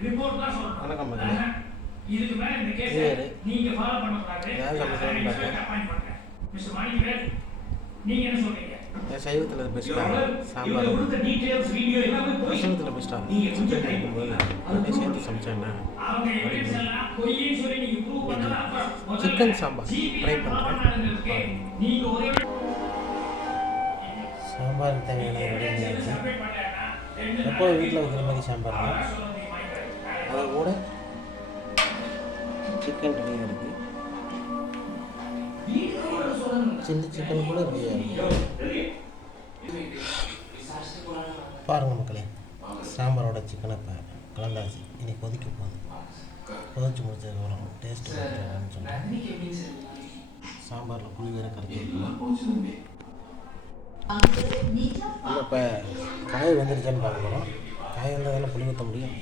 வணக்கம் மகளே. சைவத்தில் பெஸ்ட்டாக சாம்பார், அசைவத்தில் பெஸ்ட்டாக சிக்கன் இருக்கும்போது ரெண்டையும் சேர்த்து சமைச்சேன்னா சிக்கன் சாம்பார் ட்ரை பண்ணுறேன். சாம்பாருக்கு தேவையான ரெடி பண்ணியாச்சு. எப்போ வீட்டில் வைக்கிற மாதிரி சாம்பார் தான். அது கூட சிக்கன் ரெடியாக இருக்குது. சில்லி சிக்கன் கூட ரெடியாக இருக்குது. பாருங்கள் மக்களே, சாம்பாரோட சிக்கனை இப்போ கலந்தாச்சு. இனி கொதிக்க போகுது. கொதிச்சு முடிச்சதுக்கப்புறம் டேஸ்ட்டு அப்படின்னு சொல்கிறேன். சாம்பாரில் புளி வேறு கரைச்சி வைக்கணும். இப்போ காய் வந்துருச்சான்னு பார்க்க போகிறோம். காய் வந்ததால புளி ஊற்ற முடியும்.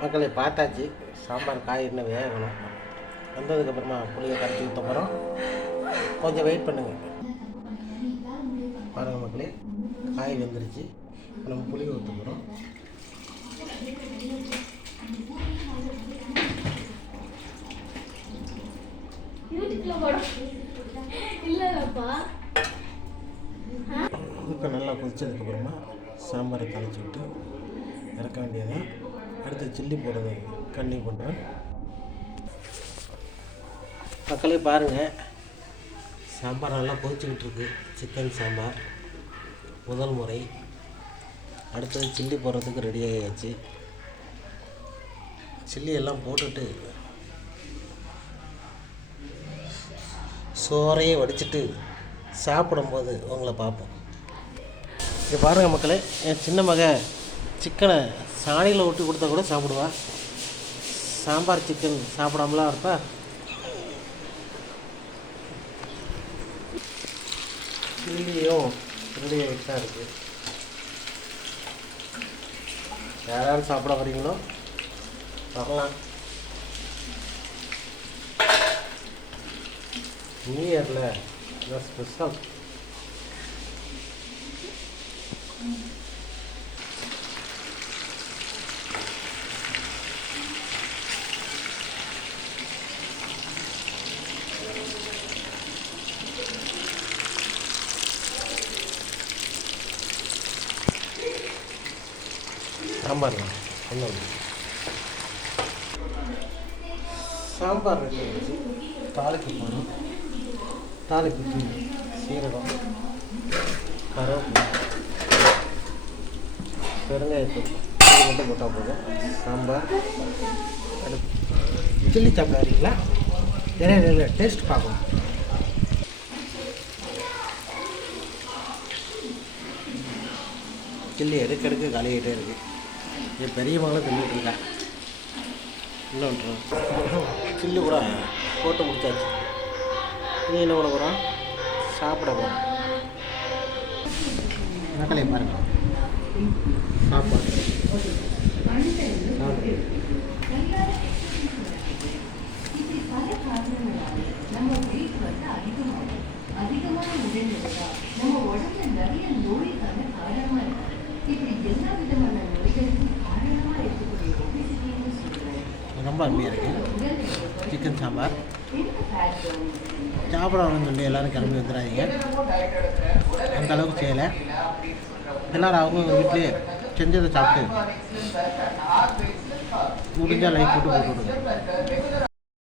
மக்களை பார்த்தாச்சு. சாம்பார் காய் இன்னும் வேகணும். வந்ததுக்கப்புறமா புளியை கரைச்சி ஊற்ற போகிறோம். கொஞ்சம் வெயிட் பண்ணுங்கள். பாருங்கள் மக்களே, காய் வெந்துருச்சு. நம்ம புளி ஊற்ற போகிறோம். இப்போ நல்லா கொதிச்சதுக்கப்புறமா சாம்பாரை கழிச்சு விட்டு இறக்க வேண்டியதான். அடுத்து சில்லி போடுறது கண்ணி பண்ணுறேன். மக்களே பாருங்கள், சாம்பார் நல்லா கொதிச்சுக்கிட்டு இருக்கு. சிக்கன் சாம்பார் முதல் முறை. அடுத்தது சில்லி போடுறதுக்கு ரெடி ஆகியாச்சு. சில்லி எல்லாம் போட்டுட்டு சோறையே வடிச்சிட்டு சாப்பிடும்போது உங்களை பார்ப்போம். இங்கே பாருங்கள் மக்களே, என் சின்ன மக சிக்கனை சாணியில் ஒட்டி கொடுத்தா கூட சாப்பிடுவா. சாம்பார் சிக்கன் சாப்பிடாமலாம் இருப்பா. சில்லியும் ரெடி ஆகிட்டு தான் இருக்குது. யாராவது சாப்பிட வரீங்களோ வரலாம். நியூ இயரில் இதான் ஸ்பெஷல். சாம்பார் ஒன்றும் சாம்பார் ரெடி ஆகிடுச்சு. தாளிக்கு போகணும். தாளிப்புக்கு சீரகம், கருவேப்பிலை, பெருங்காயத்தூள் இது மட்டும் போட்டால் போதும். சாம்பார் அடுத்து சில்லி சாப்பிட இருக்கீங்களா? நிறைய டேஸ்ட் பார்க்கணும். சில்லி எடுக்க காலியாகிட்டே இருக்குது. என் பெரியவங்களும் தின்னுட்டு இருக்கேன். இன்னொன்று சில்லி கூட போட்டு முடிச்சாச்சு. நீ என்ன பண்ண போகிறோம்? சாப்பிட போகிறோம். மக்களே பாருங்கள், சாப்பாடு ரொம்ப அருமையாக இருக்குது. சிக்கன் சாம்பார் சாப்பிடணும்னு சொல்லி எல்லோரும் கிளம்பி வந்துடாதீங்க. அந்த அளவுக்கு செய்யலை. எல்லோரும் அவங்க வீட்லேயே செஞ்சதை சாப்பிட்டு முடிஞ்சால் லைக் போட்டு விடுங்க.